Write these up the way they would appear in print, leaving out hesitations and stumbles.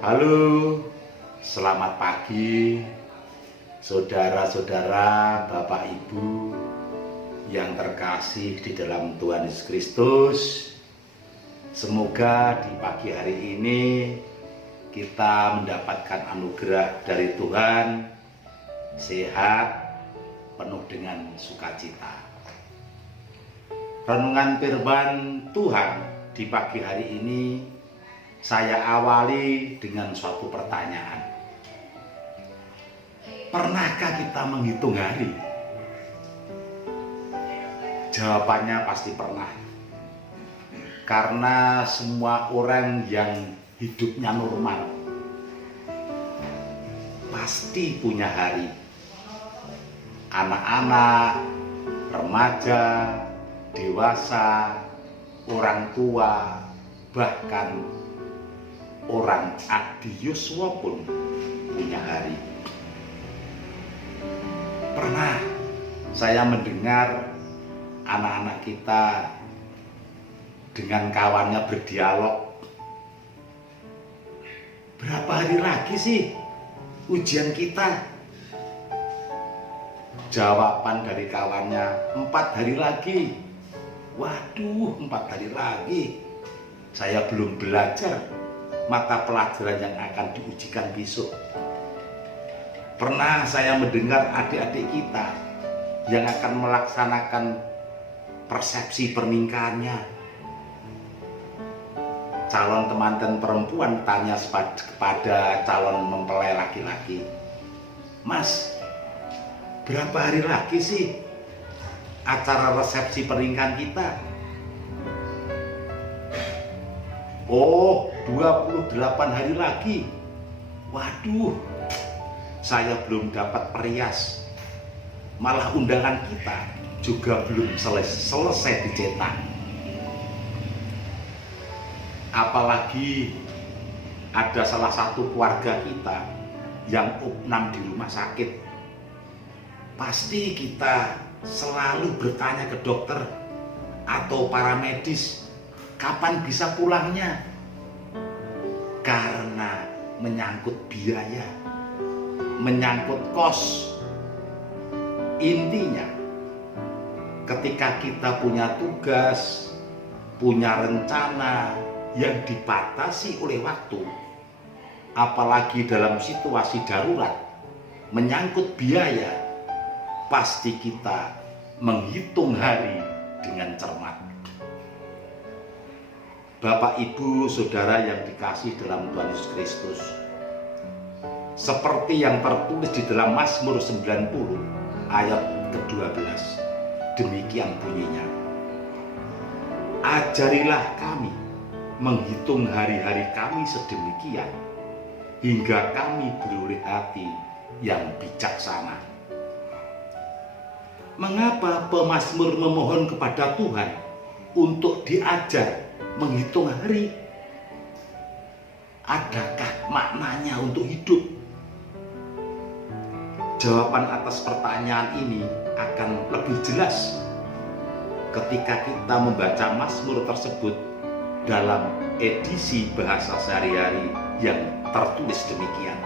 Halo, selamat pagi saudara-saudara, Bapak Ibu yang terkasih di dalam Tuhan Yesus Kristus. Semoga di pagi hari ini kita mendapatkan anugerah dari Tuhan, sehat, penuh dengan sukacita. Renungan firman Tuhan di pagi hari ini saya awali dengan suatu pertanyaan. Pernahkah kita menghitung hari? Jawabannya pasti pernah. Karena semua orang yang hidupnya normal pasti punya hari. Anak-anak, remaja, dewasa, orang tua, bahkan orang Adi Yuswa pun punya hari. Pernah saya mendengar anak-anak kita dengan kawannya berdialog. Berapa hari lagi sih ujian kita? Jawaban dari kawannya, 4 hari lagi. Waduh, 4 hari lagi. Saya belum belajar mata pelajaran yang akan diujikan besok. Pernah saya mendengar adik-adik kita yang akan melaksanakan persepsi pernikahannya. Calon temanten perempuan tanya kepada calon mempelai laki-laki, "Mas, berapa hari lagi sih acara resepsi pernikahan kita?" "Oh, 28 hari lagi." Waduh, saya belum dapat perias. Malah undangan kita juga belum selesai dicetak. Apalagi ada salah satu keluarga kita yang opnam di rumah sakit. Pasti kita selalu bertanya ke dokter atau para medis, kapan bisa pulangnya? Karena menyangkut biaya, menyangkut kos. Intinya, ketika kita punya tugas, punya rencana yang dibatasi oleh waktu, apalagi dalam situasi darurat, menyangkut biaya, pasti kita menghitung hari dengan cermat. Bapak, Ibu, Saudara yang dikasih dalam Tuhan Yesus Kristus, seperti yang tertulis di dalam Mazmur 90 ayat ke-12, demikian bunyinya, "Ajarilah kami menghitung hari-hari kami sedemikian, hingga kami beroleh hati yang bijaksana." Mengapa pemazmur memohon kepada Tuhan untuk diajar menghitung hari? Adakah maknanya untuk hidup? Jawaban atas pertanyaan ini akan lebih jelas ketika kita membaca Mazmur tersebut dalam edisi bahasa sehari-hari yang tertulis demikian.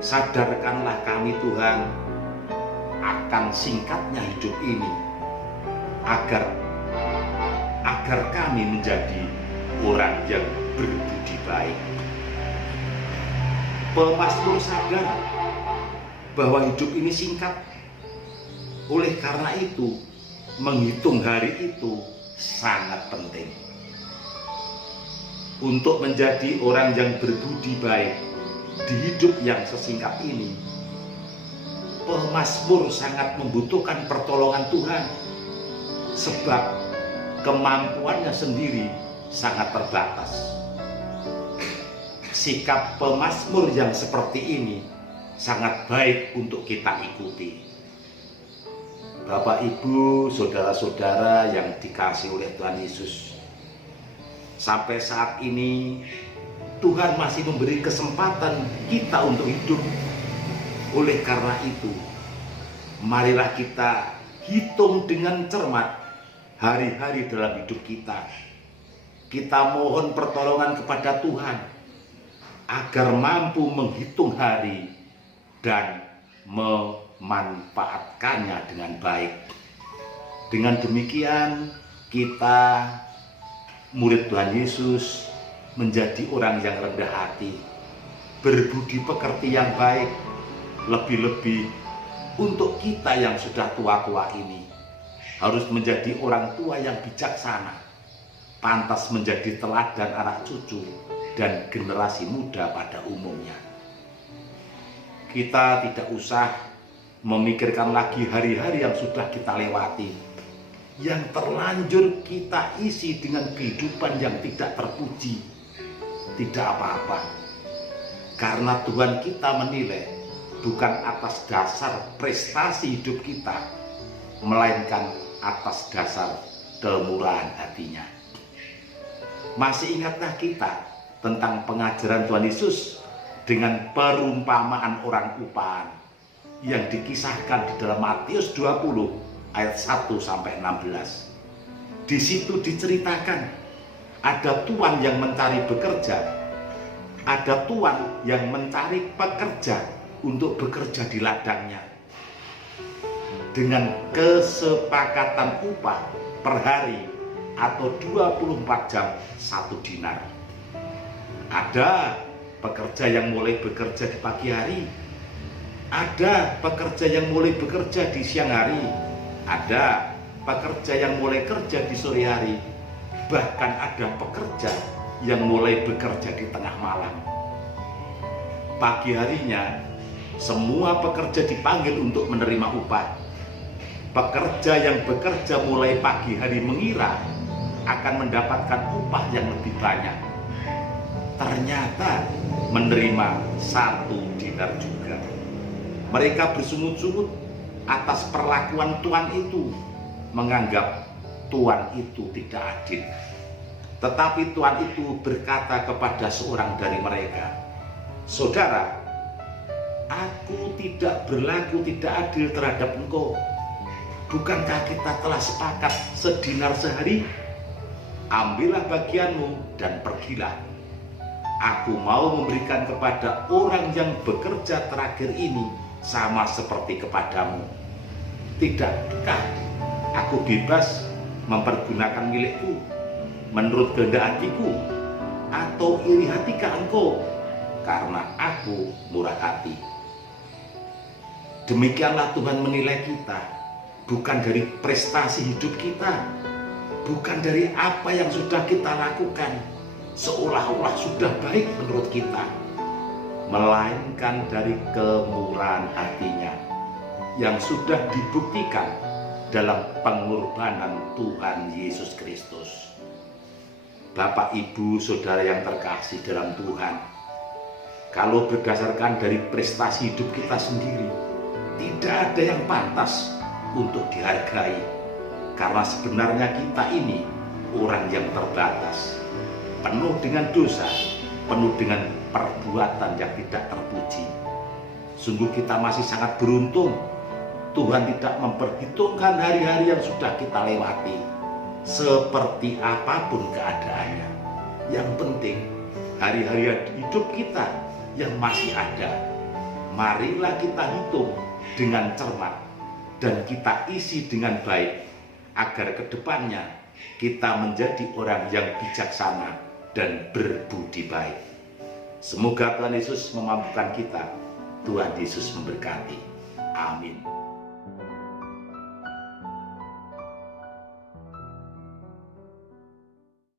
"Sadarkanlah kami Tuhan akan singkatnya hidup ini, agar kami menjadi orang yang berbudi baik." Pemazmur sadar bahwa hidup ini singkat. Oleh karena itu, menghitung hari itu sangat penting. Untuk menjadi orang yang berbudi baik di hidup yang sesingkat ini, pemazmur sangat membutuhkan pertolongan Tuhan, sebab kemampuannya sendiri sangat terbatas. Sikap pemazmur yang seperti ini sangat baik untuk kita ikuti. Bapak, Ibu, Saudara-saudara yang dikasihi oleh Tuhan Yesus, sampai saat ini Tuhan masih memberi kesempatan kita untuk hidup. Oleh karena itu, marilah kita hitung dengan cermat hari-hari dalam hidup kita. Kita mohon pertolongan kepada Tuhan agar mampu menghitung hari dan memanfaatkannya dengan baik. Dengan demikian kita murid Tuhan Yesus menjadi orang yang rendah hati, berbudi pekerti yang baik. Lebih-lebih untuk kita yang sudah tua-tua ini harus menjadi orang tua yang bijaksana, pantas menjadi teladan anak cucu dan generasi muda pada umumnya. Kita tidak usah memikirkan lagi hari-hari yang sudah kita lewati, yang terlanjur kita isi dengan kehidupan yang tidak terpuji. Tidak apa-apa, karena Tuhan kita menilai bukan atas dasar prestasi hidup kita, melainkan atas dasar kemurahan hatinya. Masih ingatkah kita tentang pengajaran Tuhan Yesus dengan perumpamaan orang upahan yang dikisahkan di dalam Matius 20 ayat 1 sampai 16. Di situ diceritakan ada tuan yang mencari bekerja, ada tuan yang mencari pekerja untuk bekerja di ladangnya dengan kesepakatan upah per hari atau 24 jam 1 dinar. Ada pekerja yang mulai bekerja di pagi hari, ada pekerja yang mulai bekerja di siang hari, ada pekerja yang mulai kerja di sore hari, bahkan ada pekerja yang mulai bekerja di tengah malam. Pagi harinya semua pekerja dipanggil untuk menerima upah. Pekerja yang bekerja mulai pagi hari mengira akan mendapatkan upah yang lebih banyak. Ternyata menerima 1 dinar juga. Mereka bersungut-sungut atas perlakuan tuan itu, menganggap tuan itu tidak adil. Tetapi tuan itu berkata kepada seorang dari mereka, "Saudara, aku tidak berlaku tidak adil terhadap engkau. Bukankah kita telah sepakat sedinar sehari? Ambillah bagianmu dan pergilah. Aku mau memberikan kepada orang yang bekerja terakhir ini sama seperti kepadamu. Tidakkah aku bebas mempergunakan milikku menurut kehendak hatiku, atau iri hatikah engkau karena aku murah hati?" Demikianlah Tuhan menilai kita, bukan dari prestasi hidup kita, bukan dari apa yang sudah kita lakukan seolah-olah sudah baik menurut kita, melainkan dari kemurahan hatinya yang sudah dibuktikan dalam pengorbanan Tuhan Yesus Kristus. Bapak, Ibu, Saudara yang terkasih dalam Tuhan, kalau berdasarkan dari prestasi hidup kita sendiri, tidak ada yang pantas untuk dihargai, karena sebenarnya kita ini orang yang terbatas, penuh dengan dosa, penuh dengan perbuatan yang tidak terpuji. Sungguh kita masih sangat beruntung. Tuhan tidak memperhitungkan hari-hari yang sudah kita lewati, seperti apapun keadaannya. Yang penting hari-hari hidup kita yang masih ada, marilah kita hitung dengan cermat dan kita isi dengan baik, agar kedepannya kita menjadi orang yang bijaksana dan berbudi baik. Semoga Tuhan Yesus memampukan kita. Tuhan Yesus memberkati. Amin.